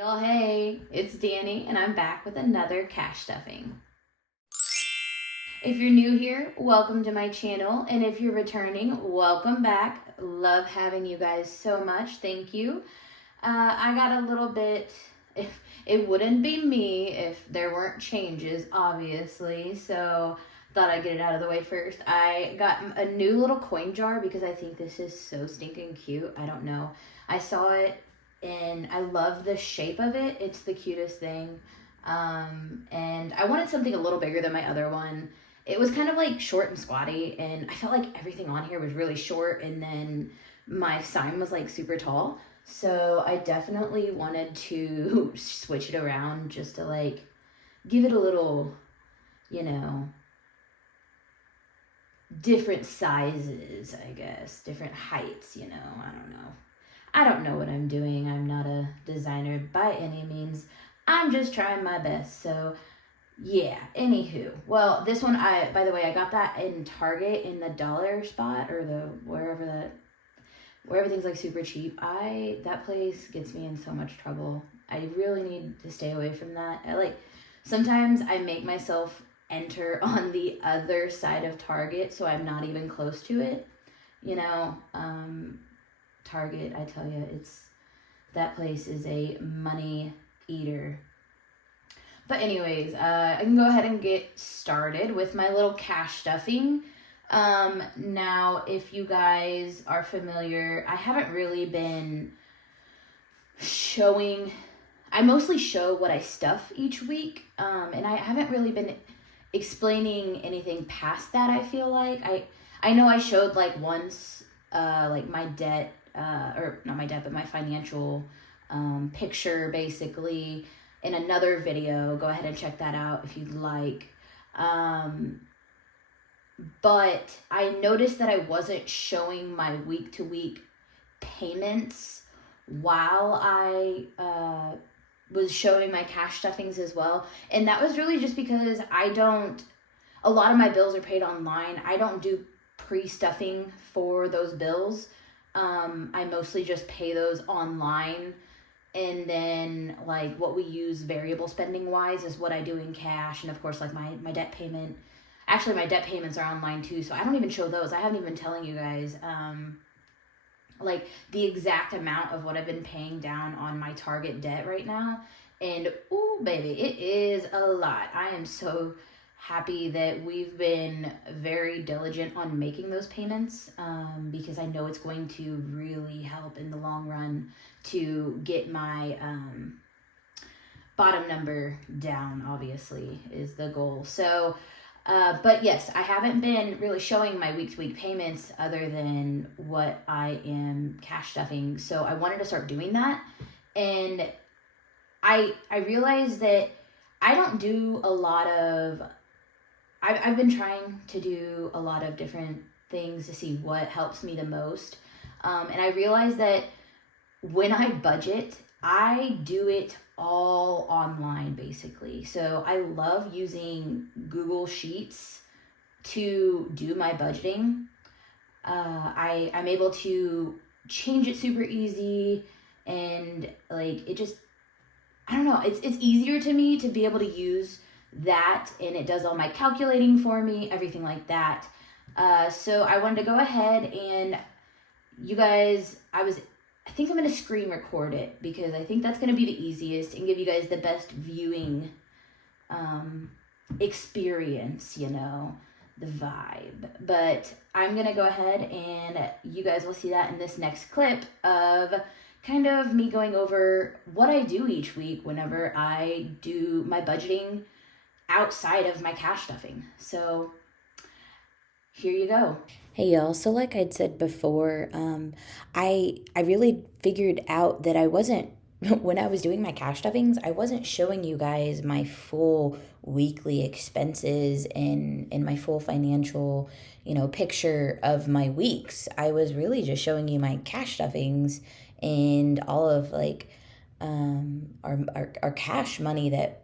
Y'all, hey, it's Danny, and I'm back with another cash stuffing. If you're new here, welcome to my channel, and if you're returning, welcome back. Love having you guys so much. Thank you. I got a little bit, if it wouldn't be me if there weren't changes, obviously, so thought I'd get it out of the way first. I got a new little coin jar because I think this is so stinking cute. I don't know. I saw it and I love the shape of it. It's the cutest thing. And I wanted something a little bigger than my other one. It was kind of like short and squatty, and I felt like everything on here was really short, and then my sign was like super tall. So I definitely wanted to switch it around just to like give it a little, you know, different sizes, I guess, different heights, I don't know. I don't know what I'm doing. I'm not a designer by any means. I'm just trying my best. So yeah, anywho. Well, this one, by the way, I got that in Target in the dollar spot, or the where everything's like super cheap. That place gets me in so much trouble. I really need to stay away from that. Sometimes I make myself enter on the other side of Target so I'm not even close to it. Target, I tell you, that place is a money eater. But anyways, I can go ahead and get started with my little cash stuffing. Now, if you guys are familiar, I haven't really been showing, I mostly show what I stuff each week, and I haven't really been explaining anything past that. I feel like I know I showed like once like my debt, or not my debt, but my financial picture basically in another video. Go ahead and check that out if you'd like. But I noticed that I wasn't showing my week-to-week payments while I was showing my cash stuffings as well. And that was really just because a lot of my bills are paid online. I don't do pre-stuffing for those bills. I mostly just pay those online. And then like what we use variable spending wise is what I do in cash. And of course, like my debt payment, actually my debt payments are online too. So I don't even show those. I haven't even been telling you guys, like the exact amount of what I've been paying down on my Target debt right now. And ooh, baby, it is a lot. I am so happy that we've been very diligent on making those payments, because I know it's going to really help in the long run to get my bottom number down, obviously, is the goal. So, but yes, I haven't been really showing my week-to-week payments other than what I am cash stuffing. So I wanted to start doing that. And I realized that I don't do a lot of, I've been trying to do a lot of different things to see what helps me the most. And I realized that when I budget, I do it all online basically. So I love using Google Sheets to do my budgeting. I'm able to change it super easy, and like it just, I don't know, it's easier to me to be able to use that, and it does all my calculating for me, everything like that. So I wanted to go ahead and you guys, I think I'm going to screen record it because I think that's going to be the easiest and give you guys the best viewing experience, the vibe. But I'm going to go ahead and you guys will see that in this next clip of kind of me going over what I do each week whenever I do my budgeting outside of my cash stuffing. So here you go. Hey y'all, so like I'd said before, I really figured out that I wasn't, when I was doing my cash stuffings, I wasn't showing you guys my full weekly expenses and my full financial, picture of my weeks. I was really just showing you my cash stuffings and all of like our cash money that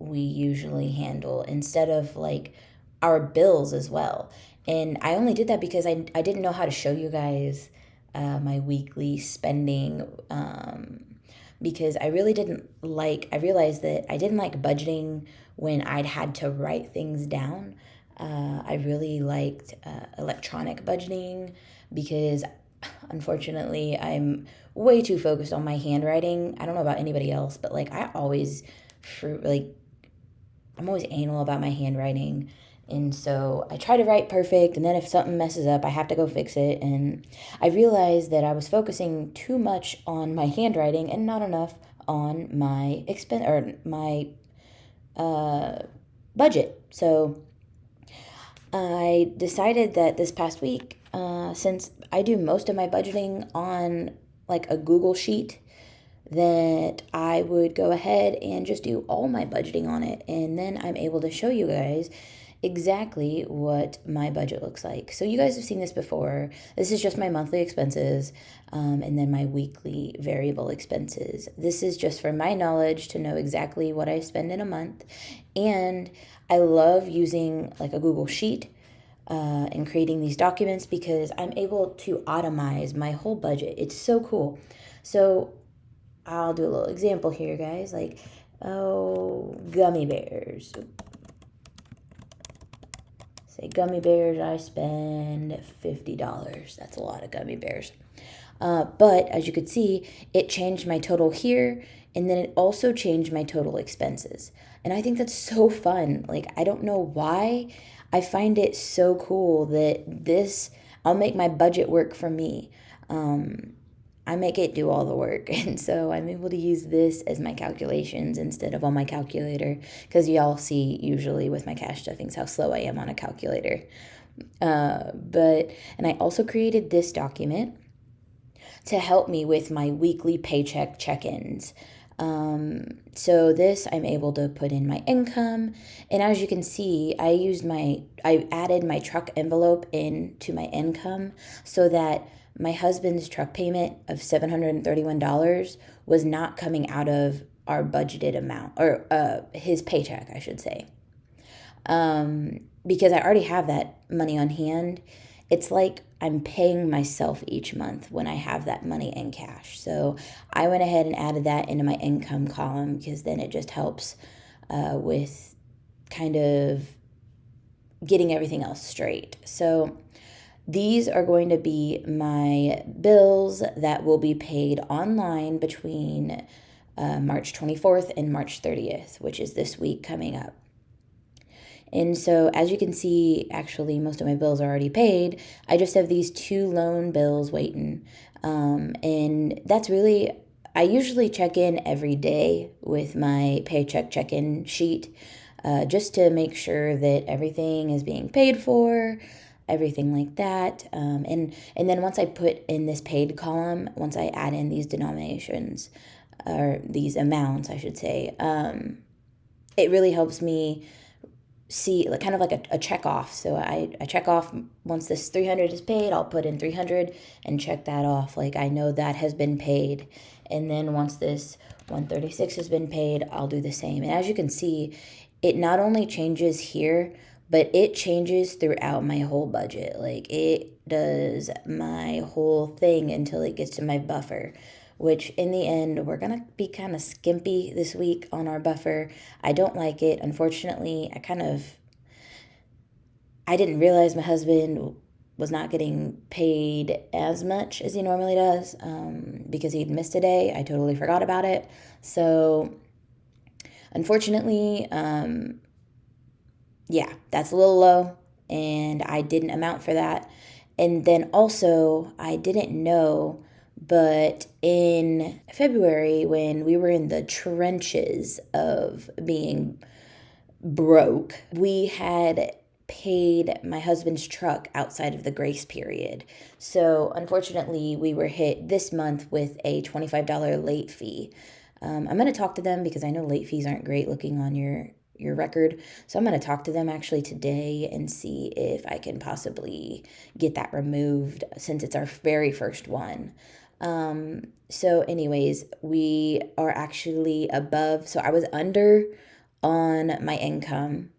we usually handle instead of like our bills as well. And I only did that because I didn't know how to show you guys my weekly spending because I realized that I didn't like budgeting when I'd had to write things down. I really liked electronic budgeting because unfortunately I'm way too focused on my handwriting. I don't know about anybody else, but like I'm always anal about my handwriting. And so I try to write perfect, and then if something messes up, I have to go fix it. And I realized that I was focusing too much on my handwriting and not enough on my budget. So I decided that this past week, since I do most of my budgeting on like a Google sheet, that I would go ahead and just do all my budgeting on it. And then I'm able to show you guys exactly what my budget looks like. So you guys have seen this before. This is just my monthly expenses, and then my weekly variable expenses. This is just for my knowledge to know exactly what I spend in a month. And I love using like a Google Sheet and creating these documents because I'm able to automize my whole budget. It's so cool. So I'll do a little example here, guys. Like, gummy bears. Say gummy bears, I spend $50. That's a lot of gummy bears. But as you could see, it changed my total here, and then it also changed my total expenses. And I think that's so fun. Like, I don't know why. I find it so cool that I'll make my budget work for me. I make it do all the work. And so I'm able to use this as my calculations instead of on my calculator, because y'all see usually with my cash stuffings how slow I am on a calculator. And I also created this document to help me with my weekly paycheck check-ins. So this I'm able to put in my income, and as you can see, I added my truck envelope into my income so that my husband's truck payment of $731 was not coming out of our budgeted amount, or his paycheck, I should say. Because I already have that money on hand. It's like I'm paying myself each month when I have that money in cash. So I went ahead and added that into my income column because then it just helps with kind of getting everything else straight. So these are going to be my bills that will be paid online between March 24th and March 30th, which is this week coming up. And so as you can see, actually most of my bills are already paid. I just have these 2 loan bills waiting. And that's really, I usually check in every day with my paycheck check-in sheet just to make sure that everything is being paid for, everything like that. And then once I put in this paid column, once I add in these denominations, or these amounts, I should say, it really helps me see kind of like a check off. So I check off once this 300 is paid, I'll put in 300 and check that off. Like I know that has been paid. And then once this 136 has been paid, I'll do the same. And as you can see, it not only changes here, but it changes throughout my whole budget. Like it does my whole thing until it gets to my buffer, which in the end, we're going to be kind of skimpy this week on our buffer. I don't like it. Unfortunately, I didn't realize my husband was not getting paid as much as he normally does because he'd missed a day. I totally forgot about it. So unfortunately, yeah, that's a little low, and I didn't amount for that. And then also, I didn't know, but in February, when we were in the trenches of being broke, we had paid my husband's truck outside of the grace period. So unfortunately, we were hit this month with a $25 late fee. I'm going to talk to them because I know late fees aren't great looking on your record. So I'm going to talk to them actually today and see if I can possibly get that removed since it's our very first one. So anyways, we are actually above. So I was under on my income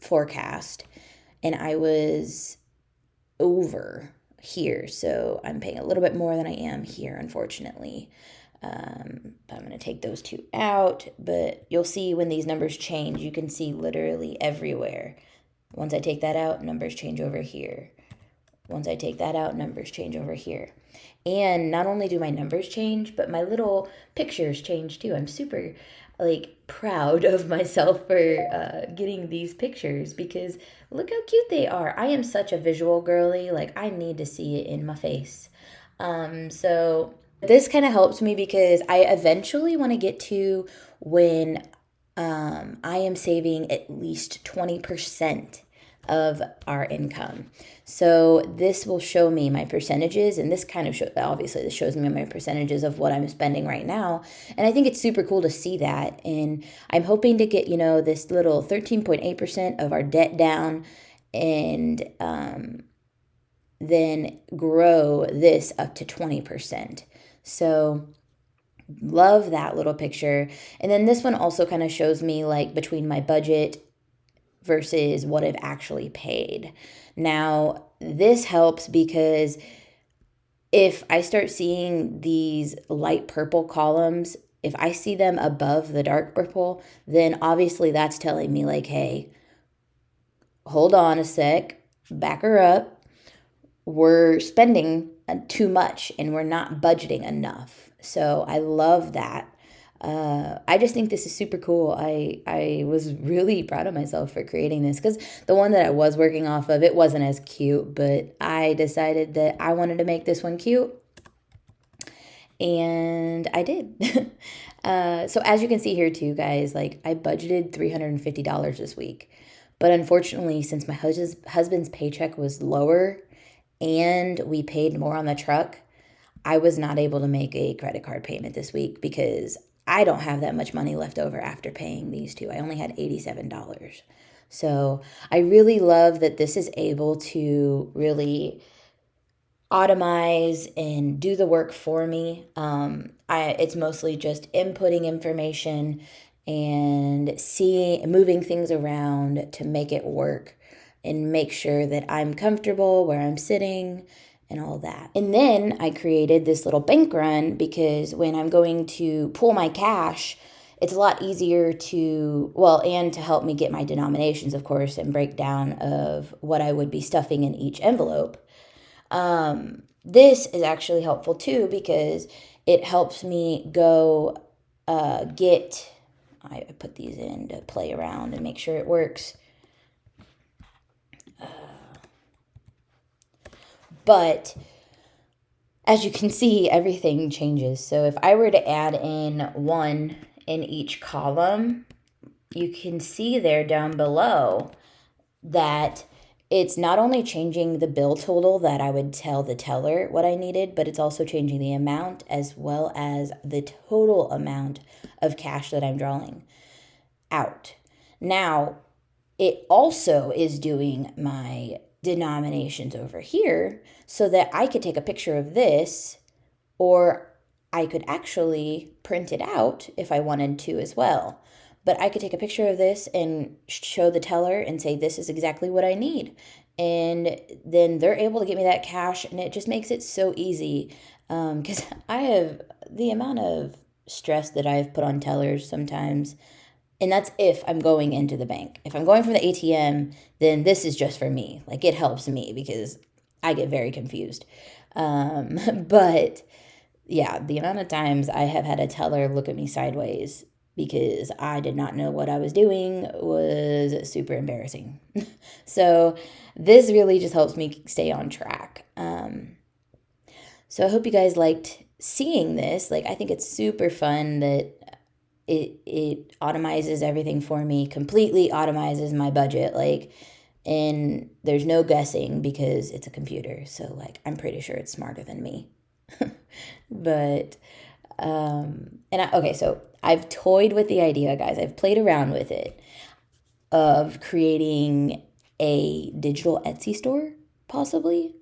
forecast and I was over here. So I'm paying a little bit more than I am here, unfortunately. I'm going to take those two out, but you'll see when these numbers change, you can see literally everywhere. Once I take that out, numbers change over here. Once I take that out, numbers change over here. And not only do my numbers change, but my little pictures change too. I'm super proud of myself for getting these pictures because look how cute they are. I am such a visual girly. I need to see it in my face. So this kind of helps me because I eventually want to get to when I am saving at least 20% of our income. So this will show me my percentages, and this kind of obviously this shows me my percentages of what I'm spending right now. And I think it's super cool to see that. And I'm hoping to get, this little 13.8% of our debt down and then grow this up to 20%. So love that little picture. And then this one also kind of shows me between my budget versus what I've actually paid. Now, this helps because if I start seeing these light purple columns, if I see them above the dark purple, then obviously that's telling me hey, hold on a sec, back her up. We're spending too much and we're not budgeting enough. So I love that. I just think this is super cool. I was really proud of myself for creating this because the one that I was working off of, it wasn't as cute, but I decided that I wanted to make this one cute. And I did. So as you can see here too, guys, I budgeted $350 this week. But unfortunately, since my husband's paycheck was lower and we paid more on the truck, I was not able to make a credit card payment this week because I don't have that much money left over after paying these two. I only had $87. So I really love that this is able to really automize and do the work for me. It's mostly just inputting information and moving things around to make it work and make sure that I'm comfortable where I'm sitting and all that. And then I created this little bank run because when I'm going to pull my cash, it's a lot easier and to help me get my denominations, of course, and breakdown of what I would be stuffing in each envelope. This is actually helpful too because it helps me go I put these in to play around and make sure it works. But as you can see, everything changes. So if I were to add in 1 in each column, you can see there down below that it's not only changing the bill total that I would tell the teller what I needed, but it's also changing the amount as well as the total amount of cash that I'm drawing out. Now, it also is doing my denominations over here so that I could take a picture of this, or I could actually print it out if I wanted to as well. But I could take a picture of this and show the teller and say, this is exactly what I need. And then they're able to get me that cash, and it just makes it so easy. Because I have the amount of stress that I've put on tellers sometimes. And that's if I'm going into the bank. If I'm going from the ATM, then this is just for me. It helps me because I get very confused. But yeah, the amount of times I have had a teller look at me sideways because I did not know what I was doing was super embarrassing. So this really just helps me stay on track. So I hope you guys liked seeing this. I think it's super fun that it automizes everything for me, completely automizes my budget, and there's no guessing because it's a computer. So I'm pretty sure it's smarter than me. But so I've toyed with the idea, guys. I've played around with it of creating a digital Etsy store, possibly.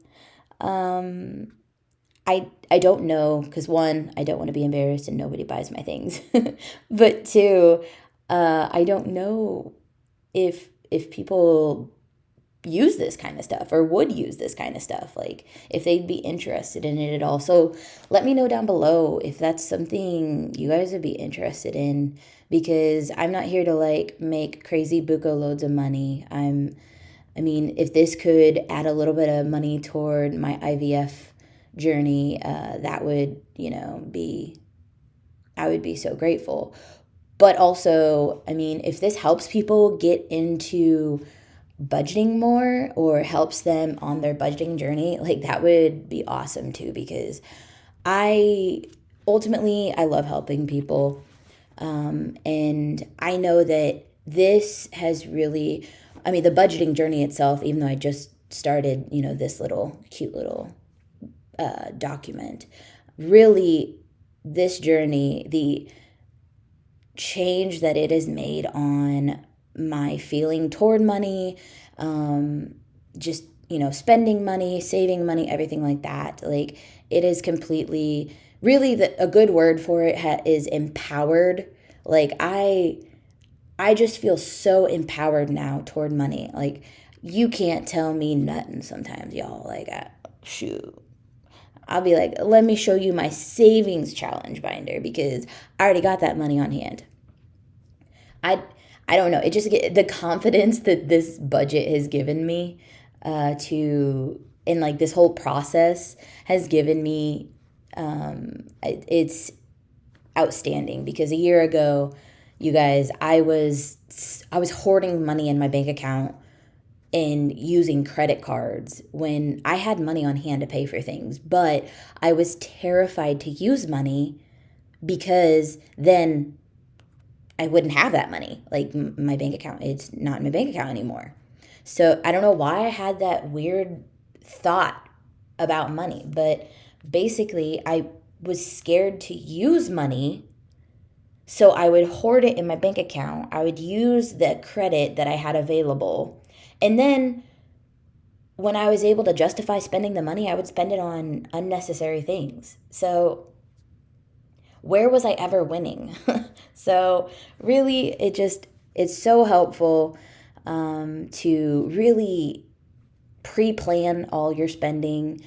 I don't know because 1, I don't want to be embarrassed and nobody buys my things. But 2, I don't know if people use this kind of stuff or would use this kind of stuff, like if they'd be interested in it at all. So let me know down below if that's something you guys would be interested in, because I'm not here to like make crazy buco loads of money. I mean, if this could add a little bit of money toward my IVF journey, that would, I would be so grateful. But also, I mean, if this helps people get into budgeting more or helps them on their budgeting journey, like that would be awesome too, because I love helping people. And I know that this has really, the budgeting journey itself, even though I just started, this little cute little document, really this journey, the change that it has made on my feeling toward money, just, spending money, saving money, everything like that. Like it is completely, really a good word for it is empowered. Like I just feel so empowered now toward money. Like you can't tell me nothing sometimes, y'all. Like, shoot. I'll be like, let me show you my savings challenge binder because I already got that money on hand. I don't know. It just the confidence that this budget has given me in like this whole process has given me. It's outstanding, because a year ago, you guys, I was hoarding money in my bank account and using credit cards when I had money on hand to pay for things, but I was terrified to use money because then I wouldn't have that money. Like my bank account, it's not in my bank account anymore. So I don't know why I had that weird thought about money, but basically I was scared to use money. So I would hoard it in my bank account. I would use the credit that I had available. And then when I was able to justify spending the money, I would spend it on unnecessary things. So where was I ever winning? So really, it's so helpful to really pre-plan all your spending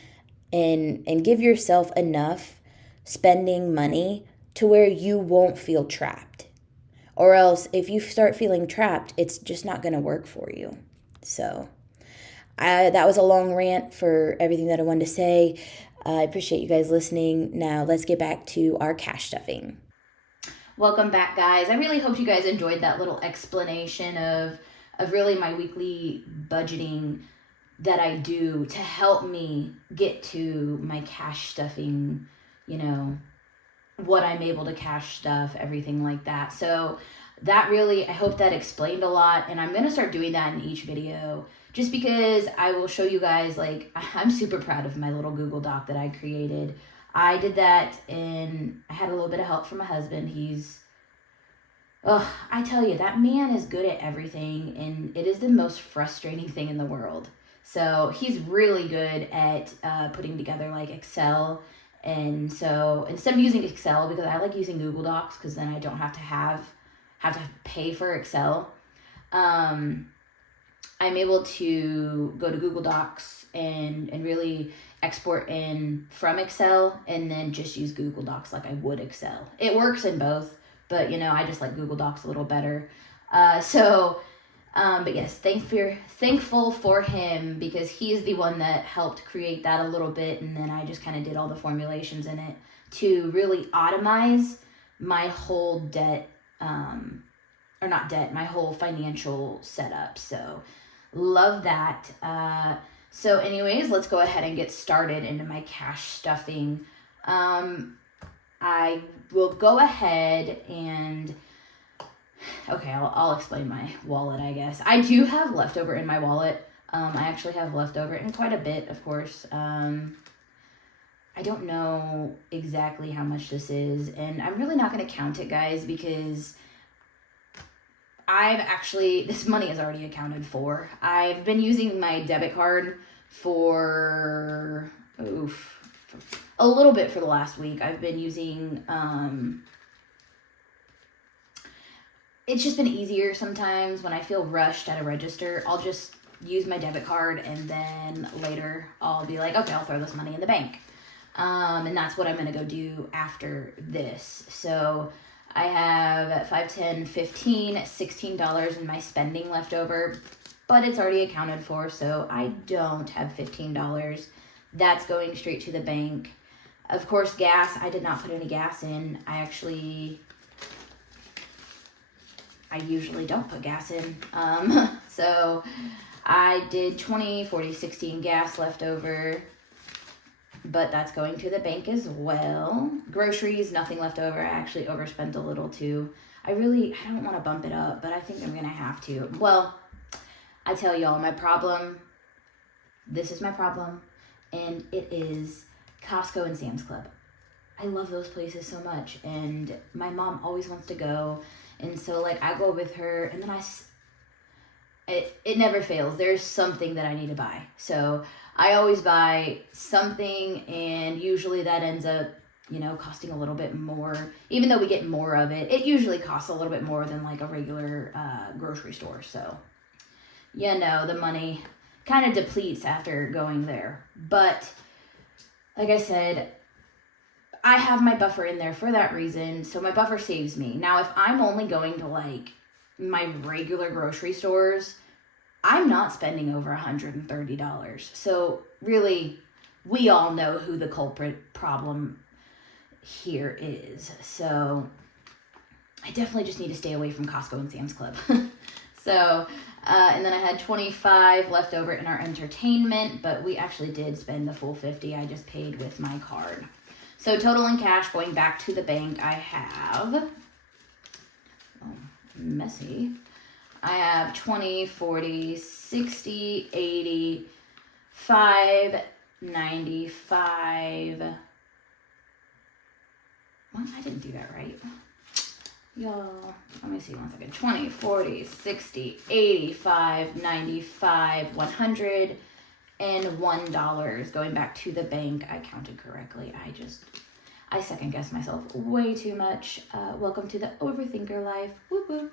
and give yourself enough spending money to where you won't feel trapped. Or else if you start feeling trapped, it's just not going to work for you. So that was a long rant for everything that I wanted to say. I appreciate you guys listening. Now let's get back to our cash stuffing. Welcome back, guys. I really hope you guys enjoyed that little explanation of really my weekly budgeting that I do to help me get to my cash stuffing, what I'm able to cash stuff, everything like that. So that really, I hope that explained a lot. And I'm going to start doing that in each video just because I will show you guys, like, I'm super proud of my little Google Doc that I created. I did that and I had a little bit of help from my husband. I tell you, that man is good at everything, and it is the most frustrating thing in the world. So he's really good at putting together like Excel. And so instead of using Excel, because I like using Google Docs because then I don't have to pay for Excel, I'm able to go to Google Docs and really export in from Excel and then just use Google Docs like I would Excel. It works in both, but I just like Google Docs a little better. But yes, thankful for him because he's the one that helped create that a little bit, and then I just kind of did all the formulations in it to really automize my whole my whole financial setup. So love that. So anyways, let's go ahead and get started into my cash stuffing. I will go ahead and okay, I'll explain my wallet, I guess. I do have leftover in my wallet. I actually have leftover and quite a bit, of course. I don't know exactly how much this is, and I'm really not going to count it, guys, because this money is already accounted for. I've been using my debit card for a little bit for the last week. I've been using it's just been easier sometimes when I feel rushed at a register. I'll just use my debit card, and then later I'll be like, okay, I'll throw this money in the bank. And that's what I'm going to go do after this. So I have $5, $10, $15, $16 in my spending left over, but it's already accounted for, so I don't have $15. That's going straight to the bank. Of course, gas, I did not put any gas in. I usually don't put gas in. So I did 20, 40, 60 in gas left over, but that's going to the bank as well. Groceries, nothing left over. I actually overspent a little too. I don't want to bump it up, but I think I'm going to have to. Well, I tell y'all, this is my problem, and it is Costco and Sam's Club. I love those places so much, and my mom always wants to go, and so like I go with her, and then it never fails. There's something that I need to buy, so I always buy something, and usually that ends up, costing a little bit more. Even though we get more of it, it usually costs a little bit more than like a regular grocery store. So, the money kind of depletes after going there. But like I said, I have my buffer in there for that reason. So my buffer saves me. Now, if I'm only going to like my regular grocery stores, I'm not spending over $130. So really, we all know who the culprit problem here is. So I definitely just need to stay away from Costco and Sam's Club. So, and then I had 25 left over in our entertainment, but we actually did spend the full 50. I just paid with my card. So total in cash going back to the bank, I have, messy. I have 20, 40, 60, 80, 5, 95. Well, I didn't do that right. Y'all, let me see one second. 20, 40, 60, 85, 95, $101 going back to the bank. I counted correctly. I second guess myself way too much. Welcome to the overthinker life. Whoop whoop.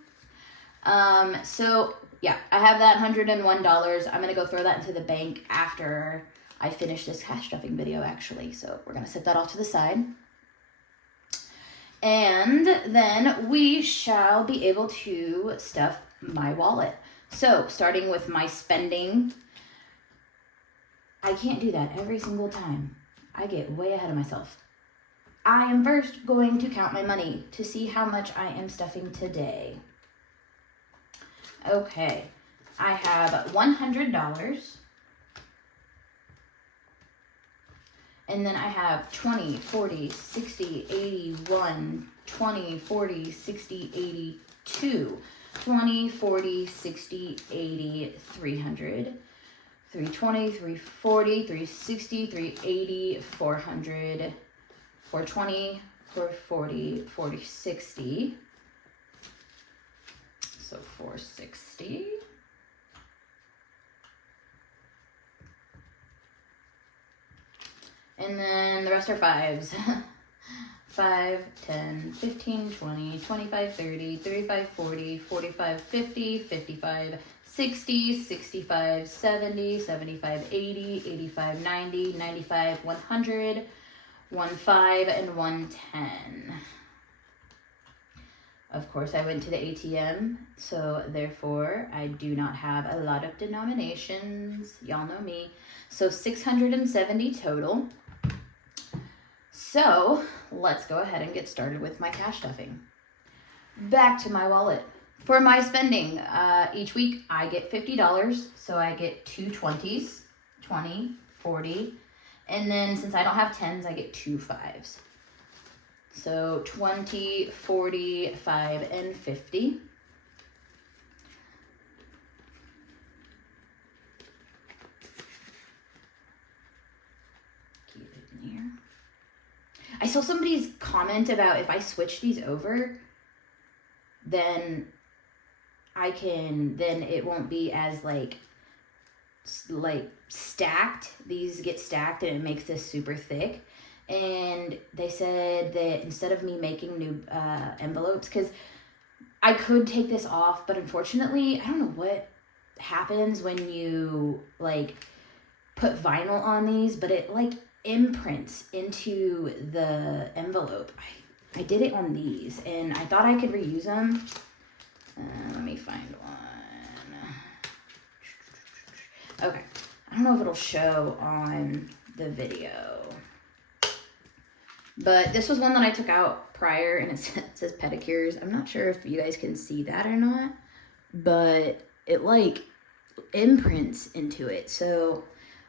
So yeah, I have that $101. I'm going to go throw that into the bank after I finish this cash stuffing video actually. So we're going to set that off to the side. And then we shall be able to stuff my wallet. So starting with my spending, I can't do that every single time. I get way ahead of myself. I am first going to count my money to see how much I am stuffing today. Okay, I have $100. And then I have 20, 40, 60, 81, 20, 40, 60, 82, 20, 40, 60, 80, 300, 320, 340, 360, 380, 400, 420, 440, 4060. So 460. And then the rest are fives. 5, 10, 15, 20, 25, 30, 35, 40, 45, 50, 55, 60, 65, 70, 75, 80, 85, 90, 95, 100, 15, and 110. Of course, I went to the ATM, so therefore I do not have a lot of denominations. Y'all know me. So 670 total. So let's go ahead and get started with my cash stuffing. Back to my wallet. For my spending, each week I get $50. So I get 2 20s, 20, 40. And then since I don't have 10s, I get 2 5s. So 20, 40, 5, and 50. Keep it in here. I saw somebody's comment about if I switch these over, then it won't be as like stacked. These get stacked and it makes this super thick. And they said that instead of me making new envelopes, because I could take this off, but unfortunately, I don't know what happens when you like put vinyl on these, but it like imprints into the envelope. I did it on these and I thought I could reuse them. Let me find one. Okay. I don't know if it'll show on the video. But this was one that I took out prior, and it says pedicures. I'm not sure if you guys can see that or not, but it like imprints into it. So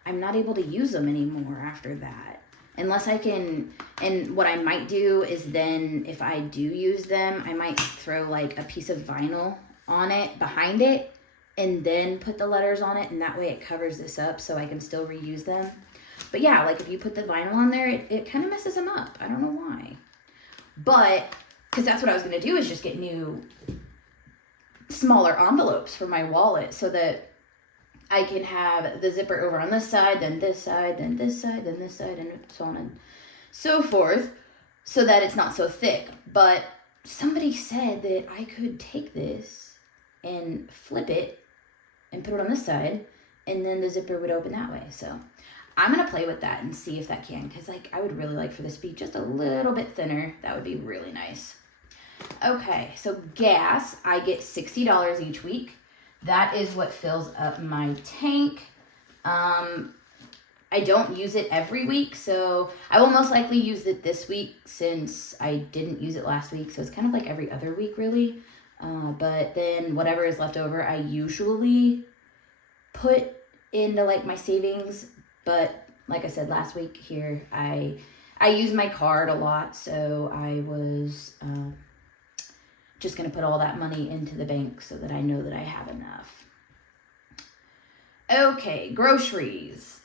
I'm not able to use them anymore after that. Unless I can, and what I might do is then if I do use them, I might throw like a piece of vinyl on it, behind it, and then put the letters on it, and that way it covers this up so I can still reuse them. But yeah, like if you put the vinyl on there, it kind of messes them up. I don't know why. But, because that's what I was going to do, is just get new, smaller envelopes for my wallet so that I can have the zipper over on this side, then this side, then this side, then this side, and so on and so forth, so that it's not so thick. But somebody said that I could take this and flip it and put it on this side, and then the zipper would open that way. So I'm going to play with that and see if that can, because like I would really like for this to be just a little bit thinner. That would be really nice. Okay, so gas, I get $60 each week. That is what fills up my tank. I don't use it every week, so I will most likely use it this week since I didn't use it last week. So it's kind of like every other week, really. But then whatever is left over, I usually put into like my savings. But like I said last week here, I use my card a lot, so I was just going to put all that money into the bank so that I know that I have enough. Okay, groceries.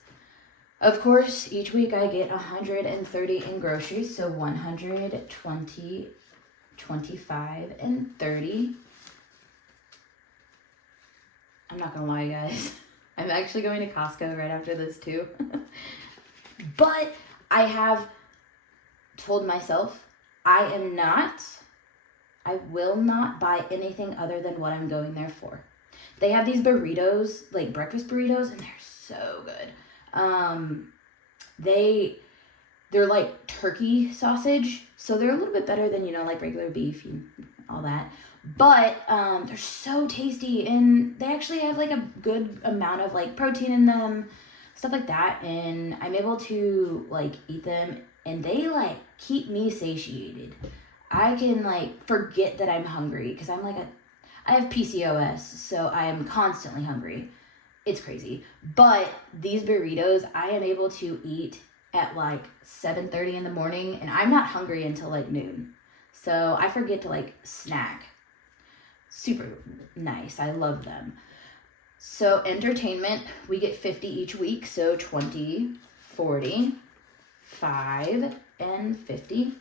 Of course, each week I get 130 in groceries, so 120, 25, and 30. I'm not going to lie, guys. I'm actually going to Costco right after this too. But I have told myself I will not buy anything other than what I'm going there for. They have these burritos, like breakfast burritos, and they're so good. They're like turkey sausage, so they're a little bit better than, like regular beef and all that. But they're so tasty, and they actually have like a good amount of like protein in them, stuff like that, and I'm able to like eat them, and they like keep me satiated. I can like forget that I'm hungry because I have PCOS, so I am constantly hungry. It's crazy. But these burritos, I am able to eat at like 7:30 in the morning, and I'm not hungry until like noon. So I forget to like snack. Super nice. I love them. So entertainment, we get 50 each week. So 20, 40, 5, and 50.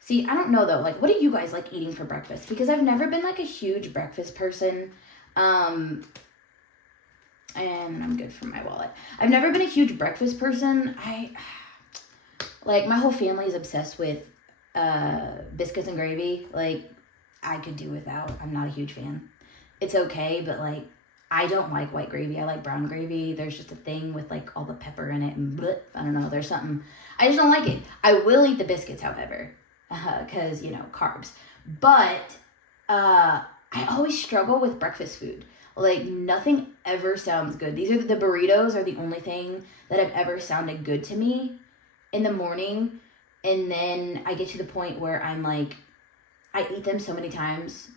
See, I don't know though, like, what do you guys like eating for breakfast? Because I've never been like a huge breakfast person. And I'm good for my wallet. I've never been a huge breakfast person. Like, my whole family is obsessed with biscuits and gravy. Like, I could do without. I'm not a huge fan. It's okay, but like, I don't like white gravy. I like brown gravy. There's just a thing with like all the pepper in it and bleh, I don't know. There's something. I just don't like it. I will eat the biscuits, however, because, carbs. But I always struggle with breakfast food. Like, nothing ever sounds good. The burritos are the only thing that have ever sounded good to me in the morning. And then I get to the point where I'm like, I eat them so many times,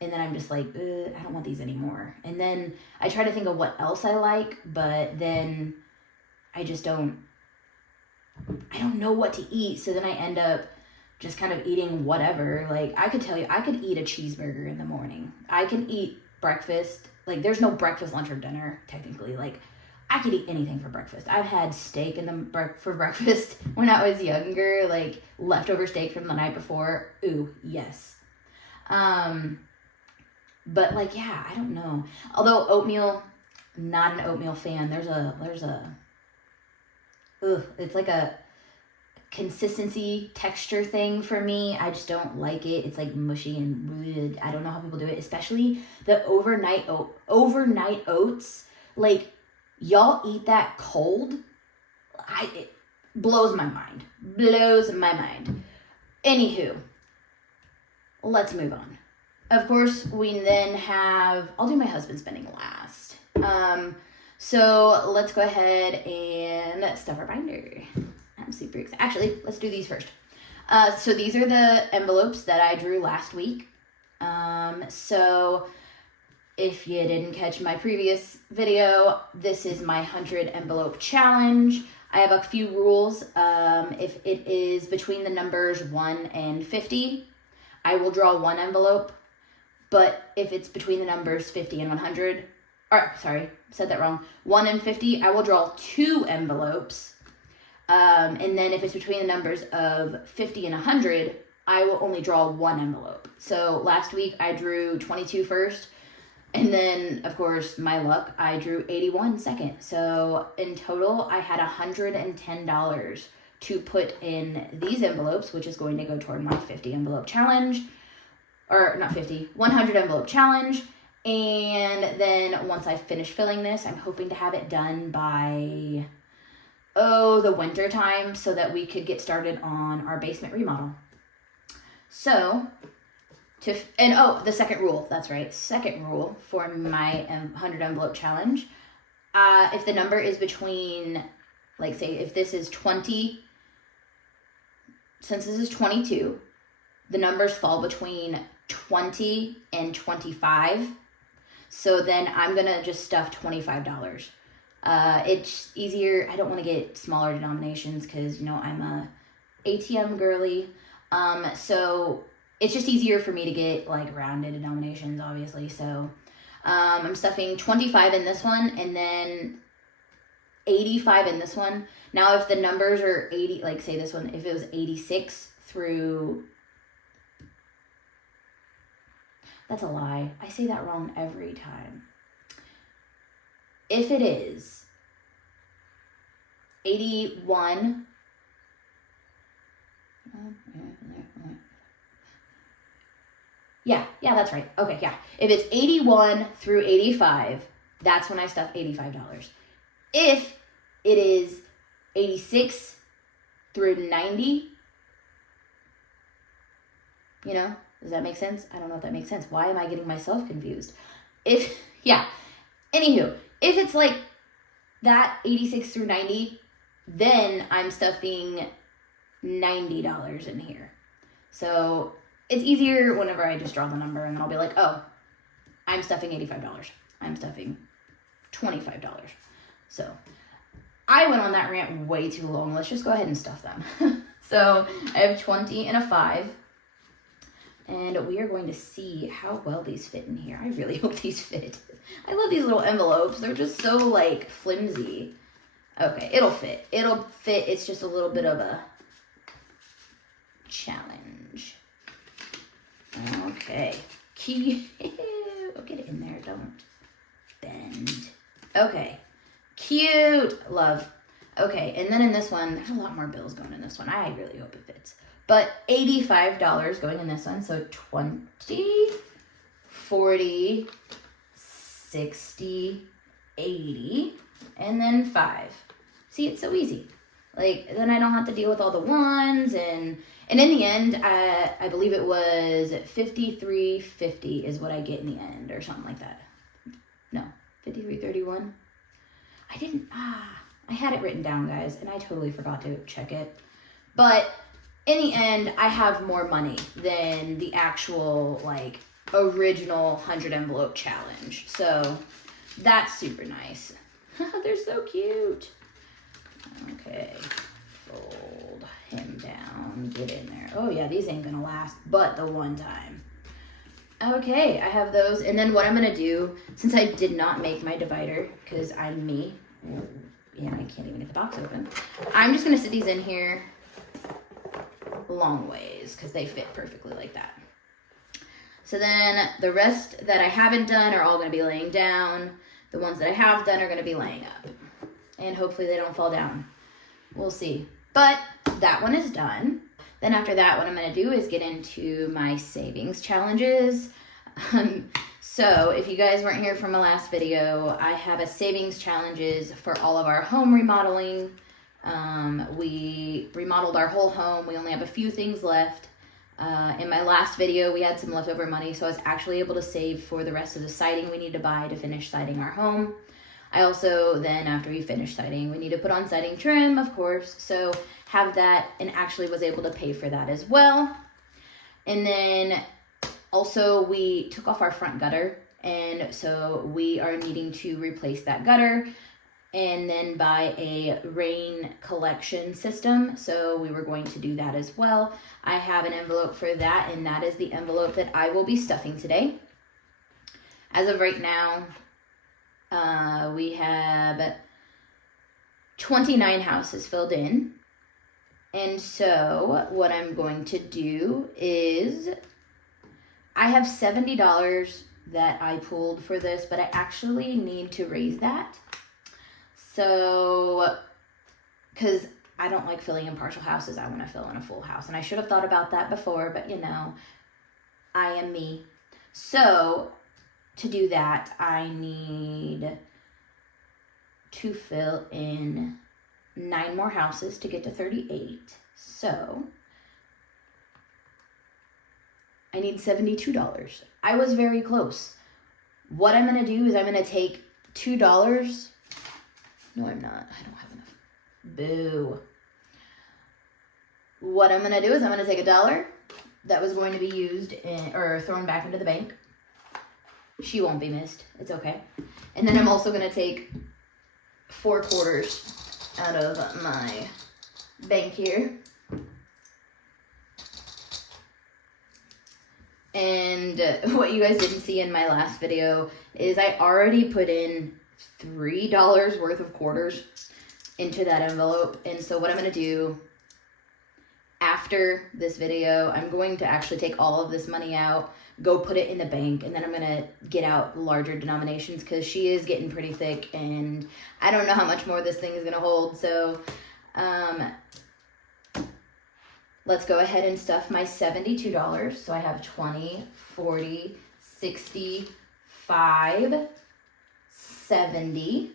and then I'm just like, I don't want these anymore. And then I try to think of what else I like, but then I don't know what to eat. So then I end up just kind of eating whatever. Like, I could eat a cheeseburger in the morning. I can eat breakfast. Like, there's no breakfast, lunch, or dinner, technically. Like, I could eat anything for breakfast. I've had steak for breakfast when I was younger, like leftover steak from the night before. Ooh, yes. But like, yeah, I don't know. Although oatmeal, not an oatmeal fan. It's like consistency texture thing for me. I just don't like it. It's like mushy and weird. I don't know how people do it, especially the overnight oats. Like, y'all eat that cold? It blows my mind. Blows my mind. Anywho, let's move on. Of course, we then have, I'll do my husband spending last. So let's go ahead and stuff our binder. I'm super excited. Actually, let's do these first. So these are the envelopes that I drew last week. So if you didn't catch my previous video, this is my 100 envelope challenge. I have a few rules. If it is between the numbers 1 and 50, I will draw one envelope. But if it's between the numbers 50 and 100, or sorry, said that wrong. 1 and 50, I will draw 2 envelopes. And then if it's between the numbers of 50 and 100, I will only draw 1 envelope. So last week I drew 22 first. And then, of course, my luck, I drew 81 second. So in total, I had $110 to put in these envelopes, which is going to go toward my 50 envelope challenge. Or not 50, 100 envelope challenge. And then once I finish filling this, I'm hoping to have it done by, the winter time so that we could get started on our basement remodel. So, the second rule, that's right. Second rule for my 100 envelope challenge. If the number is between, like say, if this is 20, since this is 22, the numbers fall between 20 and 25. So then I'm going to just stuff $25. It's easier. I don't want to get smaller denominations because, I'm a ATM girly. So it's just easier for me to get like rounded denominations, obviously. So I'm stuffing 25 in this one and then 85 in this one. Now, if the numbers are 80, like say this one, if it was 86 through, that's a lie. I say that wrong every time. If it is 81, yeah, that's right. Okay, yeah. If it's 81 through 85, that's when I stuff $85. If it is 86 through 90, does that make sense? I don't know if that makes sense. Why am I getting myself confused? Anywho, if it's like that 86 through 90, then I'm stuffing $90 in here. So it's easier whenever I just draw the number and then I'll be like, oh, I'm stuffing $85. I'm stuffing $25. So I went on that rant way too long. Let's just go ahead and stuff them. So I have 20 and a 5. And we are going to see how well these fit in here. I really hope these fit. I love these little envelopes. They're just so, like, flimsy. Okay, it'll fit. It'll fit. It's just a little bit of a challenge. Okay. Cute. Oh, get it in there. Don't bend. Okay. Cute. Love. Okay, and then in this one, there's a lot more bills going in this one. I really hope it fits. But $85 going in this one. So 20, 40, 60, 80, and then 5. See, it's so easy. Like, then I don't have to deal with all the ones. And in the end, I believe it was $53.50 is what I get in the end or something like that. No, $53.31. I had it written down, guys, and I totally forgot to check it. But in the end, I have more money than the actual, like, original 100 envelope challenge. So that's super nice. They're so cute. Okay. Fold him down. Get in there. Oh, yeah, these ain't gonna last but the one time. Okay, I have those. And then what I'm gonna do, since I did not make my divider, because I'm me, I can't even get the box open. I'm just gonna sit these in here long ways because they fit perfectly like that. So then the rest that I haven't done are all going to be laying down. The ones that I have done are going to be laying up. And hopefully they don't fall down. We'll see. But that one is done. Then after that, what I'm going to do is get into my savings challenges. So if you guys weren't here from my last video, I have a savings challenges for all of our home remodeling. We remodeled our whole home. We only have a few things left. In my last video, we had some leftover money, so I was actually able to save for the rest of the siding we need to buy to finish siding our home. I also, then after we finish siding, we need to put on siding trim, of course, so have that, and actually was able to pay for that as well. And then also we took off our front gutter, and so we are needing to replace that gutter and then buy a rain collection system. So we were going to do that as well. I have an envelope for that, and that is the envelope that I will be stuffing today. As of right now, we have 29 houses filled in. And so what I'm going to do is, I have $70 that I pulled for this, but I actually need to raise that. So, because I don't like filling in partial houses, I want to fill in a full house. And I should have thought about that before, but you know, I am me. So, to do that, I need to fill in 9 more houses to get to 38. So, I need $72. I was very close. What I'm going to do is I'm going to take $2. No, I'm not. I don't have enough. Boo. What I'm going to do is I'm going to take $1 that was going to be used or thrown back into the bank. She won't be missed. It's okay. And then I'm also going to take 4 quarters out of my bank here. And what you guys didn't see in my last video is I already put in $3 worth of quarters into that envelope. And so what I'm going to do after this video, I'm going to actually take all of this money out, go put it in the bank, and then I'm going to get out larger denominations because she is getting pretty thick and I don't know how much more this thing is going to hold. So let's go ahead and stuff my $72. So I have 20, 40, 65, 70,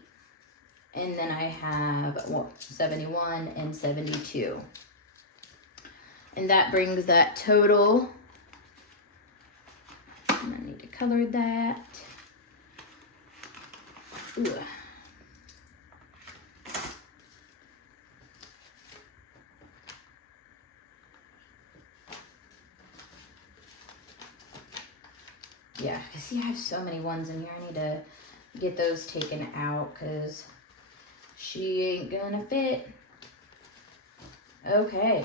and then I have 71 and 72. And that brings that total. And I need to color that. Ooh. Yeah, see, I have so many ones in here. I need to get those taken out because she ain't gonna fit. Okay.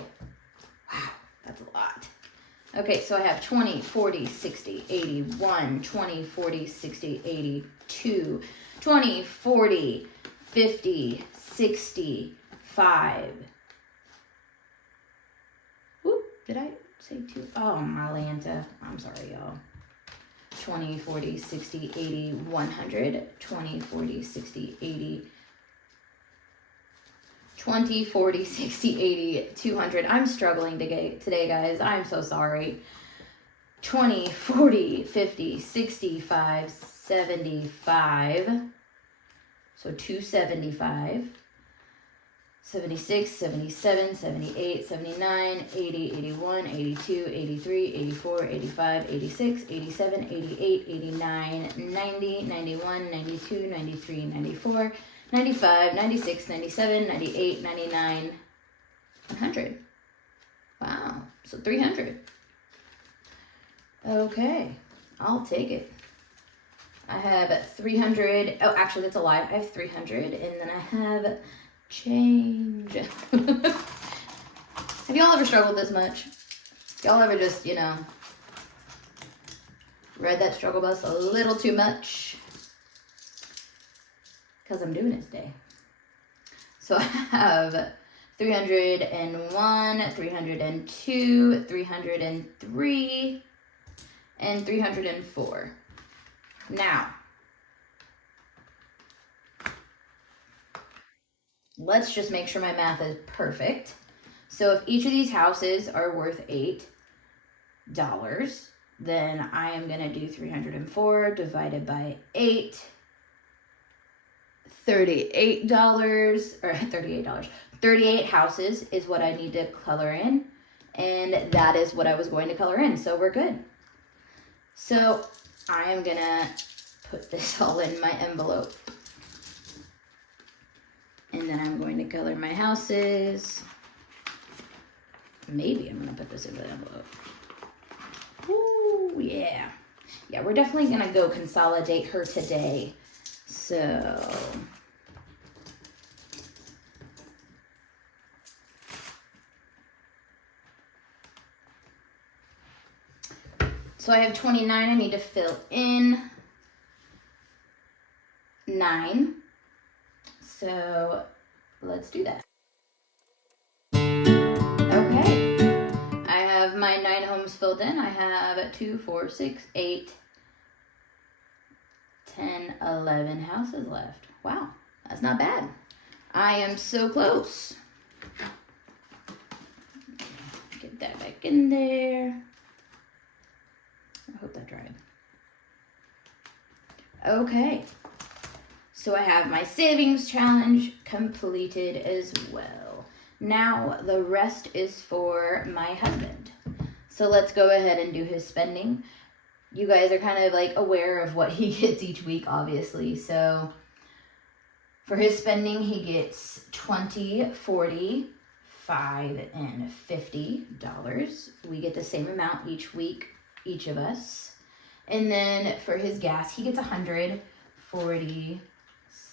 Wow, that's a lot. Okay, so I have 20, 40, 60, 81, 20, 40, 60, 82, 20, 40, 50, 65. Whoop, did I say 2? Oh, my Lanta. I'm sorry, y'all. 20, 40, 60, 80, 100, 20, 40, 60, 80, 20, 40, 60, 80, 200. I'm struggling today, guys. I'm so sorry. 20, 40, 50, 65, 75. So 275. 76, 77, 78, 79, 80, 81, 82, 83, 84, 85, 86, 87, 88, 89, 90, 91, 92, 93, 94, 95, 96, 97, 98, 99, 100. Wow, so 300. Okay, I'll take it. I have 300. Oh, actually, that's a lie. I have 300, and then I have change. Have y'all ever struggled this much? Y'all ever just, you know, read that struggle bus a little too much? Because I'm doing it today. So I have 301, 302, 303, and 304. Now, let's just make sure my math is perfect. So if each of these houses are worth $8, then I am going to do 304 divided by 8, $38, or $38. 38 houses is what I need to color in, and that is what I was going to color in, so we're good. So I am going to put this all in my envelope. And then I'm going to color my houses. Maybe I'm going to put this in the envelope. Ooh, yeah. Yeah, we're definitely going to go consolidate her today. So I have 29 I need to fill in. 9. So let's do that. Okay. I have my 9 homes filled in. I have 2, 4, 6, 8, 10, 11 houses left. Wow, that's not bad. I am so close. Get that back in there. I hope that dried. Okay. So I have my savings challenge completed as well. Now the rest is for my husband. So let's go ahead and do his spending. You guys are kind of like aware of what he gets each week, obviously. So for his spending, he gets $20, $40, $5, and $50. We get the same amount each week, each of us. And then for his gas, he gets $100, $40,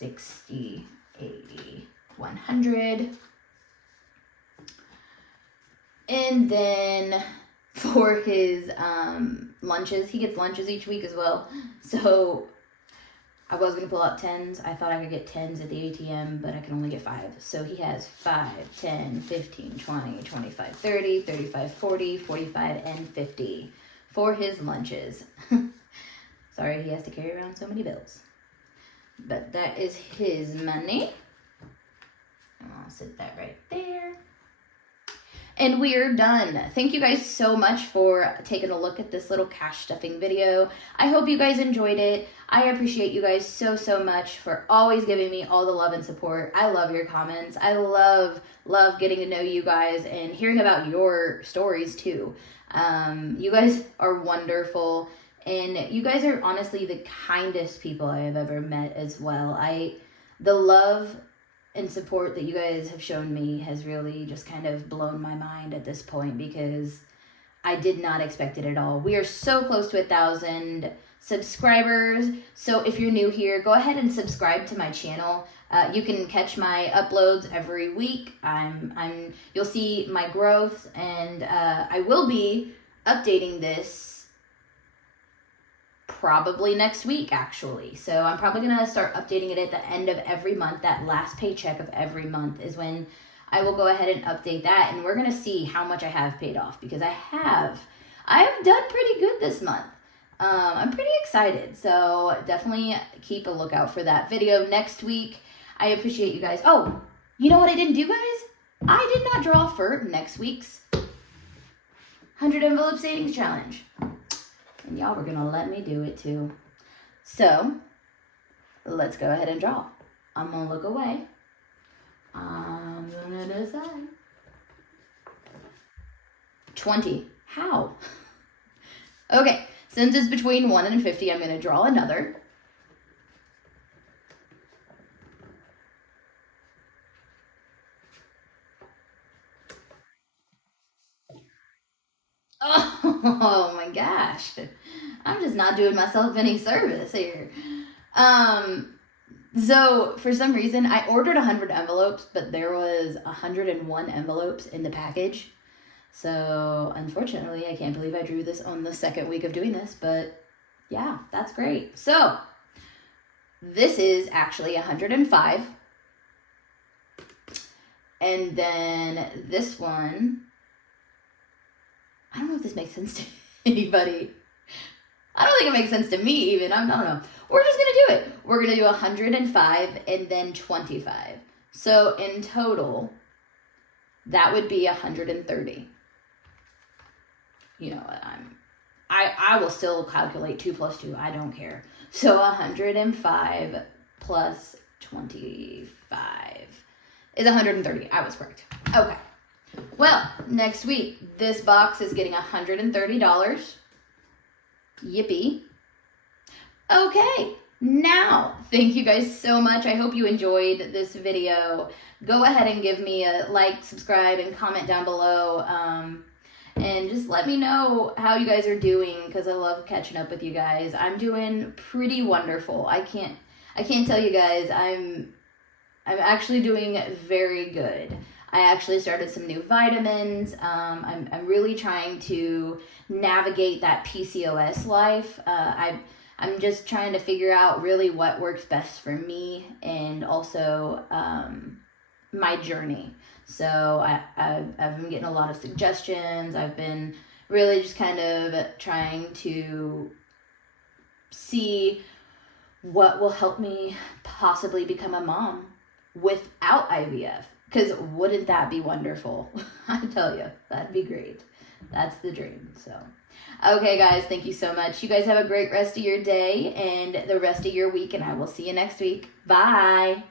$60, $80, $100. And then for his lunches, he gets lunches each week as well. So I was going to pull out 10s. I thought I could get 10s at the ATM, but I can only get 5. So he has 5, 10, 15, 20, 25, 30, 35, 40, 45, and 50 for his lunches. Sorry, he has to carry around so many bills. But that is his money. And I'll sit that right there. And we're done. Thank you guys so much for taking a look at this little cash stuffing video. I hope you guys enjoyed it. I appreciate you guys so, so much for always giving me all the love and support. I love your comments. I love getting to know you guys and hearing about your stories too. You guys are wonderful. And you guys are honestly the kindest people I have ever met as well. The love and support that you guys have shown me has really just kind of blown my mind at this point, because I did not expect it at all. We are so close to 1,000 subscribers. So if you're new here, go ahead and subscribe to my channel. You can catch my uploads every week. You'll see my growth, and I will be updating this probably next week, actually. So I'm probably going to start updating it at the end of every month. That last paycheck of every month is when I will go ahead and update that, and we're going to see how much I have paid off, because I have done pretty good this month. I'm pretty excited. So definitely keep a lookout for that video next week. I appreciate you guys. Oh, you know what I didn't do, guys? I did not draw for next week's 100 envelope savings challenge. And y'all were going to let me do it too. So let's go ahead and draw. I'm going to look away. I'm going to decide. 20. How? Okay. Since it's between 1 and 50, I'm going to draw another. Oh my gosh. I'm just not doing myself any service here. So for some reason, I ordered 100 envelopes, but there was 101 envelopes in the package. So unfortunately, I can't believe I drew this on the second week of doing this, but yeah, that's great. So this is actually 105. And then this one, I don't know if this makes sense to anybody. I don't think it makes sense to me even. I don't know. We're just going to do it. We're going to do 105 and then 25. So in total, that would be 130. You know what, I will still calculate 2 plus 2. I don't care. So 105 plus 25 is 130. I was correct. Okay. Well, next week, this box is getting $130. Yippee. Okay. Now, thank you guys so much. I hope you enjoyed this video. Go ahead and give me a like, subscribe, and comment down below. And just let me know how you guys are doing, because I love catching up with you guys. I'm doing pretty wonderful. I can't tell you guys, I'm actually doing very good. I actually started some new vitamins. I'm really trying to navigate that PCOS life. I'm just trying to figure out really what works best for me, and also my journey. So I've been getting a lot of suggestions. I've been really just kind of trying to see what will help me possibly become a mom without IVF. Because wouldn't that be wonderful? I tell you, that'd be great. That's the dream. So, okay, guys, thank you so much. You guys have a great rest of your day and the rest of your week, and I will see you next week. Bye.